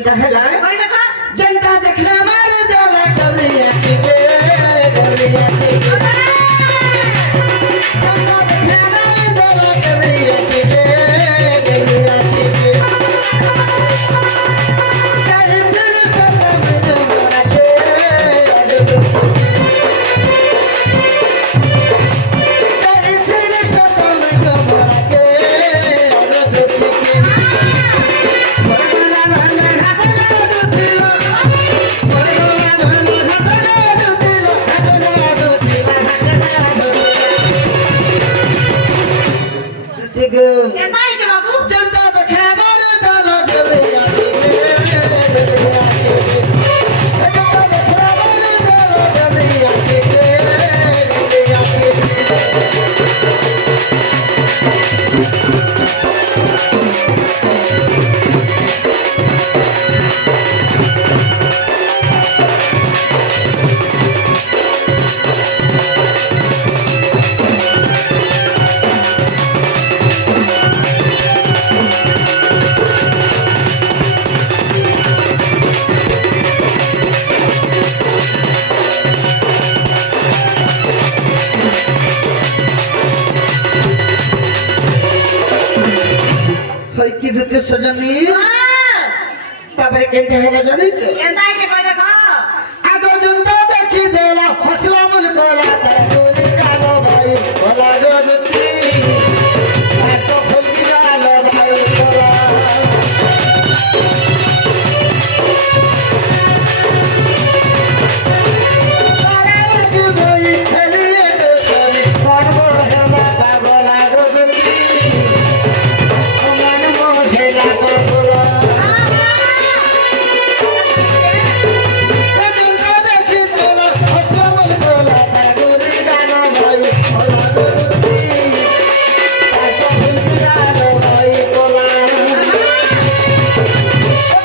जनता है लाए ওই দেখো जनता देखले मारे देला डबरिया के डबरिया के जनता देखले मारे देला डबरिया के डबरिया के चाहे दिल सब में मोरा के चाहे दिल सब में मोरा के এটা হইছে বাবু जनता तो खेमाने डालो डबरिया के डबरिया के जनता तो खेमाने डालो डबरिया के डबरिया के হয় কি দিতে সজনী তারপরে কেটে হেলা জানি তো এটা হইছে কই দেখো আগো জনতা দেখি দেলা হসলা মুল গোলা তারা গোলি কালো ভাই গোলা গজতি এত ফুলকি কালো ভাই গোলা তারা লাগি ভাই হেলিয়ে তো সরি করব হেলা গোলা গজতি মন মোহেলা গোলা जनता देखी देला हसला मुल गोला तारा गोली कालो भाई गोला गजती एत फुलकी कालो भाई गोला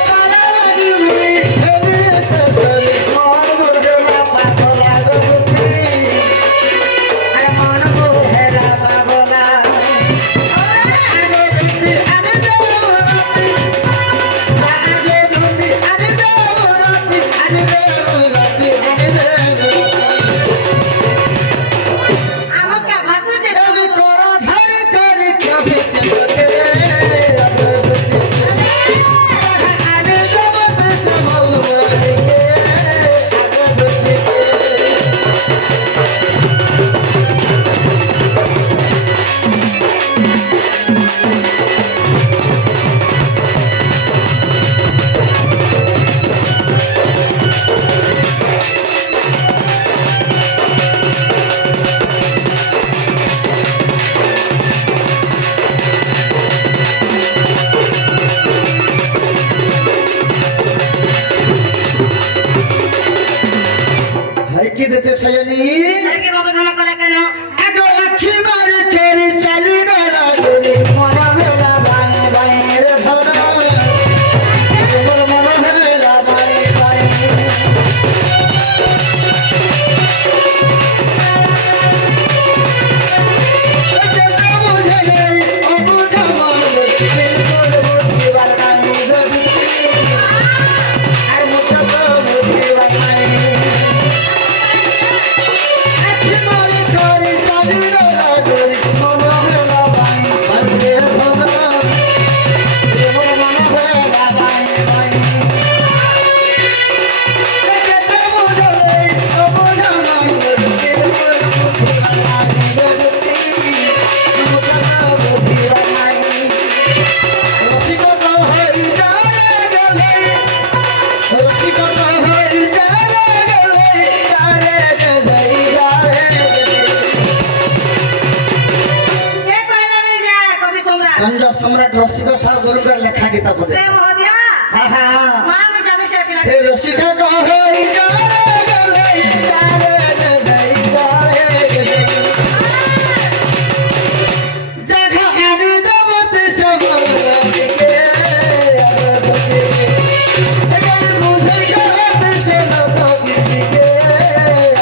तारा লাগি ভাই হেলিয়ে তো সরি করব হেলা গোলা গজতি আরে মন মোহেলা গোলা আমার কা ভাসছে सजनी আরে বাবা ধরা কলা কেন एगो लखी मारी केरी चली गला गोली मन हेला बाई बाई रे धरा एगो मन हेला बाई बाई जनता मुझे ले ओ बुझा मन बिल्कुल बुझी वाली गदी अरे मुझे बुझी वाली मारी कोरी चली गला गोली मन हेला बाई बाई रे धरा एगो मन हेला बाई बाई जनता मुझे ले ओ बुझा मन बिल्कुल बुझी वाली गदी मुझे बुझी वाली रसिको तो होई जाने गले रसिको तो होई जाने गले जाने गले जाने কে কইলা রে যা কবি সম্রাট গঞ্জ সম্রাট রসিক সাহ গুরুঙ্গর লেখা গীতা পদে সে মহদিয়া হ্যাঁ হ্যাঁ মা আমি জানি সে পিলা এ রসিক তো হই জানে গলে জানে গলে জানে জাগা আনি দবতে সে বলকে আগে বসে এ বুঝে করতে সে লোক গিদিকে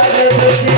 আগে বসে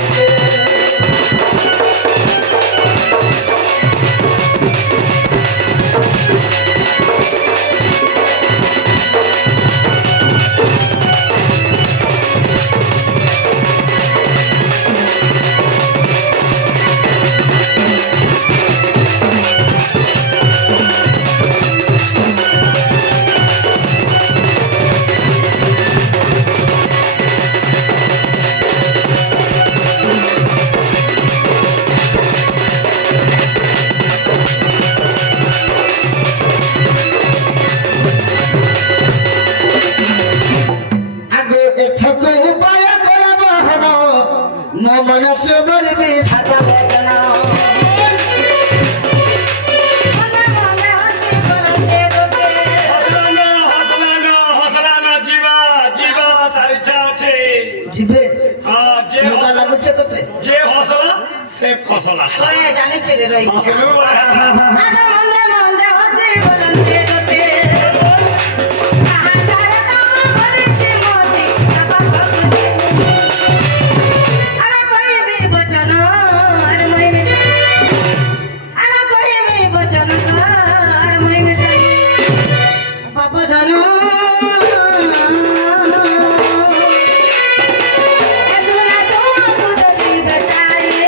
যে হসলা সে ফসলা ওই জানিছি রে রই হসলে বলে আজ মন্দে মন্দে হচ্ছে বলন্তে তোতে আহারে তামা বলেছি মতি বাবা ভক্তি আলা কইবি বচন আর মই মিটে আলা কইবি বচন আর মই মিটে বাবা ধনু এজনা তোমাকে দেবি বেটায়ে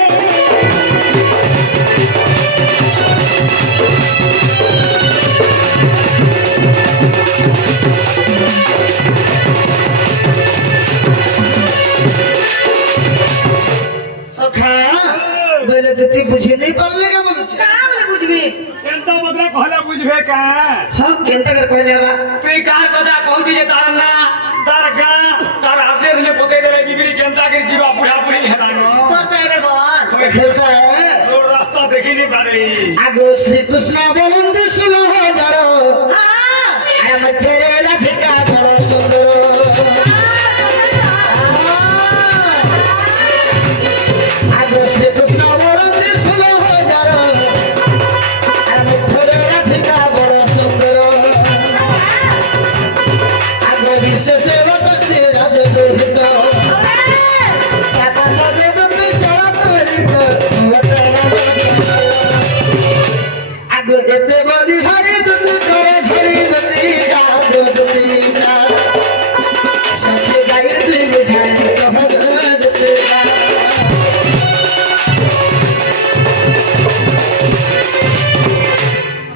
সখা বলে তো তুই বুঝে নেই পারলে কে বলছে কামলে বুঝবি কেনতা বদলা কহলা বুঝবে কা হ্যাঁ কেনতা করে কইলে বা তুই কার কথা কহতি যে তার না তার গা তার হাতে দিলে পতে দেলে বিবিরি কেনতা করে জীবা বুড়া বুড়ি হেলানো সর পাইবে বল সেটা তোর রাস্তা দেখিনি পারে আগো শ্রীকৃষ্ণ বলেন যে শুনো হাজারো হ্যাঁ আমার ছেড়ে রাধিকা বড় সুন্দর আগো শ্রীকৃষ্ণ বলেন যে শুনো হাজারো আমার ছেড়ে রাধিকা বড় সুন্দর আগো বিশেষে বটতে রাজ দোহিত আগো এতে বলি হরি দুটি করে ধরি দুটি গাগো দুটি গা সখে গায়ে তুই বুঝাই কহব দুটি গা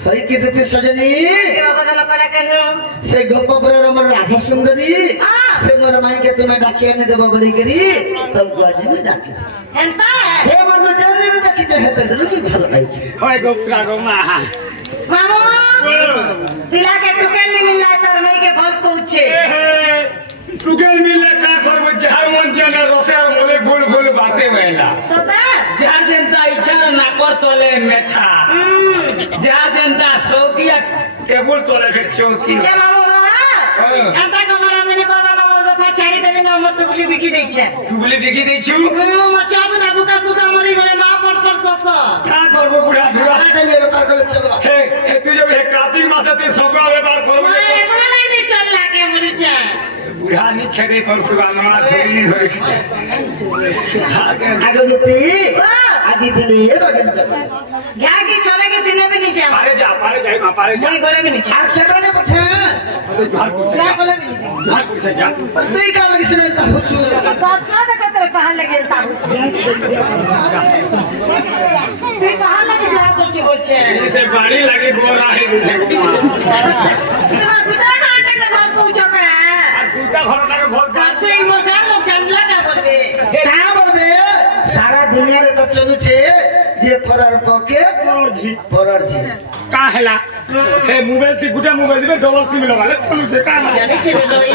হই কি দুটি সজনী বাবা জানো কলা কেন সে গোপপুরের আমার রাধা সুন্দরী সে মোর মাইকে তুমি ডাকি এনে দেব বলি করি তবু আজ আমি ডাকিছি এন্তা হে বন্ধু জানি না ডাকিছে হেতে দিলে তুই ভালো পাইছি হয় গোপরা গো মা মামু পিলা के टुकल में मिला तर मई के फल पहुंचे টুকেল মিললে কা করব যার মন জানে রসে আর মলে গুল গুল বাসে মেলা सदा যার যেনটা ইচ্ছা না তলে মেছা যা যেনটা সৌকিয়া টেবুল তলে ফের চৌকি जे मामू एंता कमरा में करना ना मोर बापा छाड़ी देले ना मोर टुकली बिकी दै छे টুকলি দেখি দিছু मचा बुदा बुका सुसा मरी गले मा पट पर सस কা করব বুড়া বুড়া আটা নিয়ে ব্যাপার করে চলবা হে হে তুই যে হে কার্তিক মাসে তুই সংক্রান্ত ব্যাপার করবি मारे एतना लाइन चल लागे मरी छे বুড়া নি ছেড়ে করছু আমরা ধরিনি ধরে আগে দিতে আদি দিনে বাগিন যাবে घा की छोले के दिने भी नहीं जाए পারে যাই মা পারে যা मैं गोले भी नहीं আর কেমনে পঠে তুই ঝাড় করছে घा गोले भी नहीं जाए ঝাড় করছে যা তুই কা লাগিস না তা হুচু परसों देखो तेरे कहां लगे ताऊ তুই कहां लगे जा করছি করছে সে বাড়ি লাগে গোরা হে বুঝে মা তোমার বুঝা কাটে के घर पहुंचो के আর দুটা ঘরটাকে ভর घर से ही मोर घर लोग जानला का করবে তা বলবে সারা দুনিয়ারে তো চলছে যে পরার পকে করছি পরার জি কা হেলা হে মোবাইল তে গুটা মোবাইল দিবে ডবল সিম লাগালে চলুছে কা জানিস রে রই